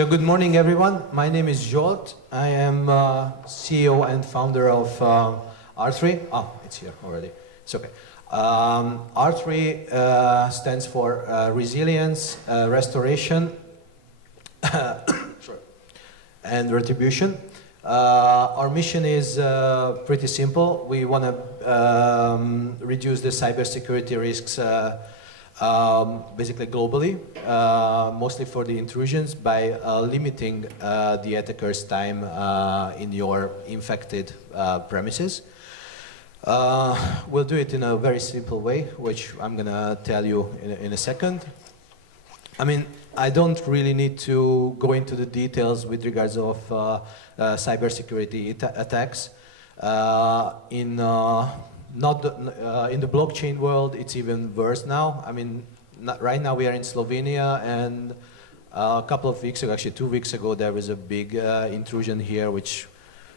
So good morning, everyone. My name is Zsolt. I am CEO and founder of R3. Oh, it's here already. It's okay. R3 stands for Resilience, Restoration, and Retribution. Our mission is pretty simple. We want to reduce the cybersecurity risks basically globally, mostly for the intrusions, by limiting the attacker's time in your infected premises. We'll do it in a very simple way, which I'm going to tell you in a second. I mean, I don't really need to go into the details with regards of cybersecurity attacks. In the blockchain world, it's even worse now. I mean, right now we are in Slovenia, and a couple of weeks ago, actually 2 weeks ago, there was a big intrusion here, which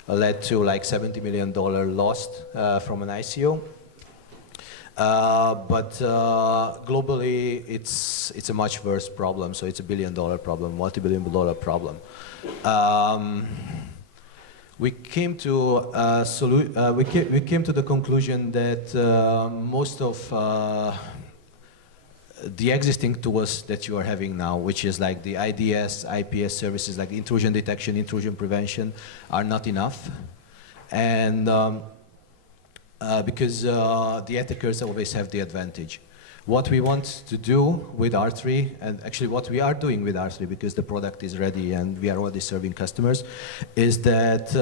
led to like $70 million lost from an ICO. But globally, it's a much worse problem. So it's $1 billion problem, multi-billion dollar problem. We came to the conclusion that most of the existing tools that you are having now, which is like the IDS, IPS services, like intrusion detection, intrusion prevention, are not enough. And because the attackers always have the advantage. What we want to do with R3, and actually what we are doing with R3, because the product is ready and we are already serving customers, is that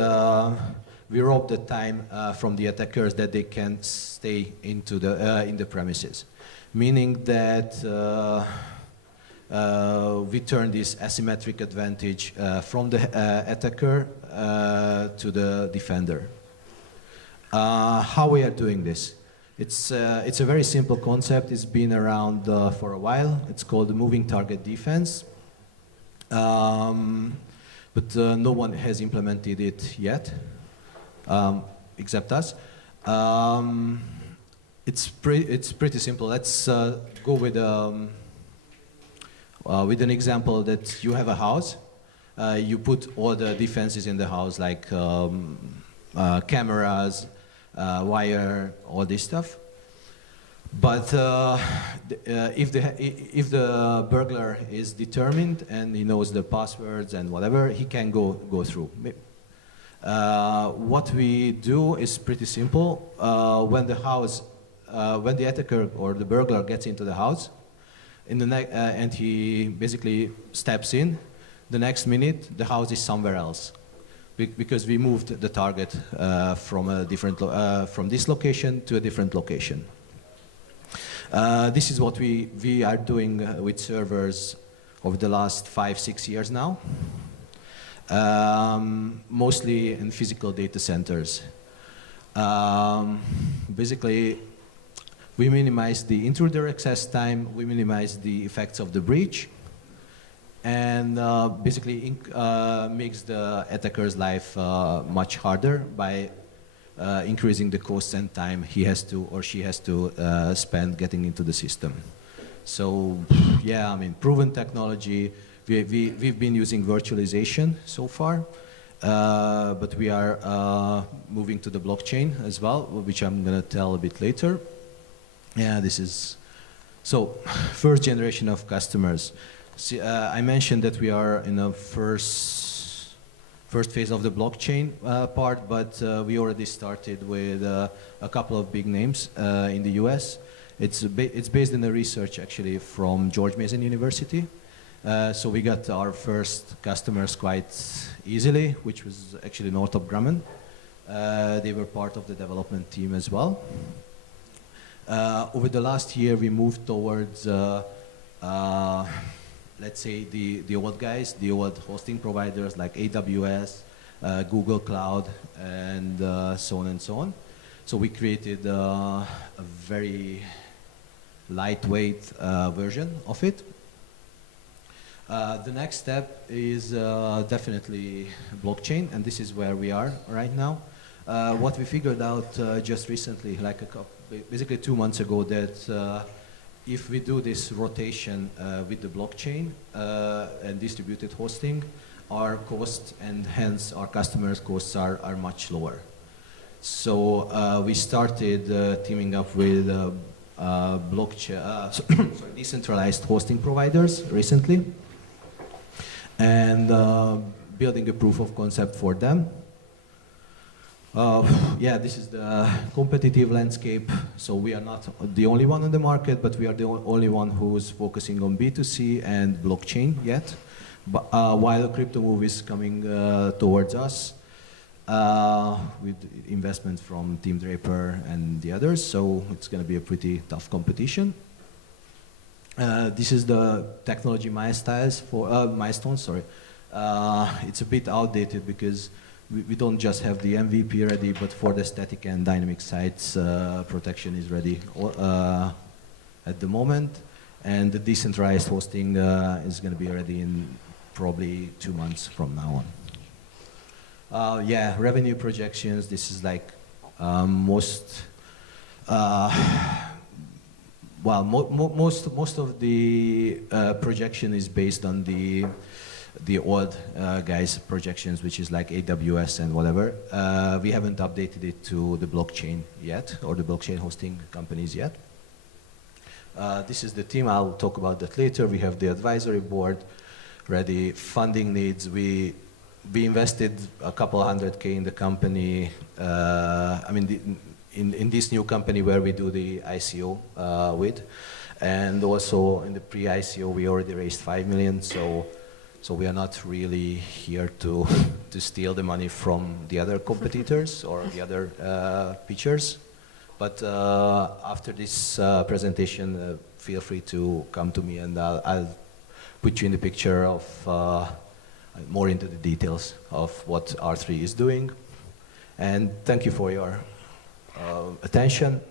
we rob the time from the attackers that they can stay into in the premises. Meaning that we turn this asymmetric advantage from the attacker to the defender. How we are doing this? It's a very simple concept. It's been around for a while. It's called the moving target defense. But no one has implemented it yet, except us. It's pretty simple. Let's go with an example that you have a house. You put all the defenses in the house, like cameras, wire, all this stuff. But if the burglar is determined and he knows the passwords and whatever, he can go through. What we do is pretty simple. When the attacker or the burglar gets into the house, and he basically steps in, the next minute the house is somewhere else. Because we moved the target from this location to a different location. This is what we are doing with servers over the last 5-6 years now, mostly in physical data centers. Basically, we minimize the intruder access time, we minimize the effects of the breach, and basically makes the attacker's life much harder by increasing the cost and time he has to or she has to spend getting into the system. So yeah, I mean, proven technology. We've been using virtualization so far, but we are moving to the blockchain as well, which I'm going to tell a bit later. Yeah, this is so first generation of customers. See, I mentioned that we are in the first phase of the blockchain part, but we already started with a couple of big names in the US. It's based in the research actually from George Mason University. So we got our first customers quite easily, which was actually Northrop Grumman. They were part of the development team as well. Over the last year, we moved towards let's say the old guys, the old hosting providers like AWS, Google Cloud, and so on and so on. So we created a very lightweight version of it. The next step is definitely blockchain, and this is where we are right now. What we figured out just recently, like basically 2 months ago, that if we do this rotation with the blockchain and distributed hosting, our costs and hence our customers' costs are much lower. So we started teaming up with decentralized hosting providers recently, and building a proof of concept for them. Yeah, this is the competitive landscape. So we are not the only one on the market, but we are the only one who's focusing on B2C and blockchain yet. But while crypto move is coming towards us with investment from Team Draper and the others, so it's going to be a pretty tough competition. This is the technology milestones. It's a bit outdated because we don't just have the MVP ready, but for the static and dynamic sites, protection is ready at the moment. And the decentralized hosting is going to be ready in probably 2 months from now on. Yeah, revenue projections, this is like most of the projection is based on the old guys' projections, which is like AWS and whatever. We haven't updated it to the blockchain yet, or the blockchain hosting companies yet. This is the team, I'll talk about that later. We have the advisory board ready, funding needs. We invested a couple $100K in the company, in this new company where we do the ICO with. And also in the pre-ICO, we already raised 5 million, so we are not really here to steal the money from the other competitors or the other pitchers. But after this presentation, feel free to come to me and I'll put you in the picture of more into the details of what R3 is doing. And thank you for your attention.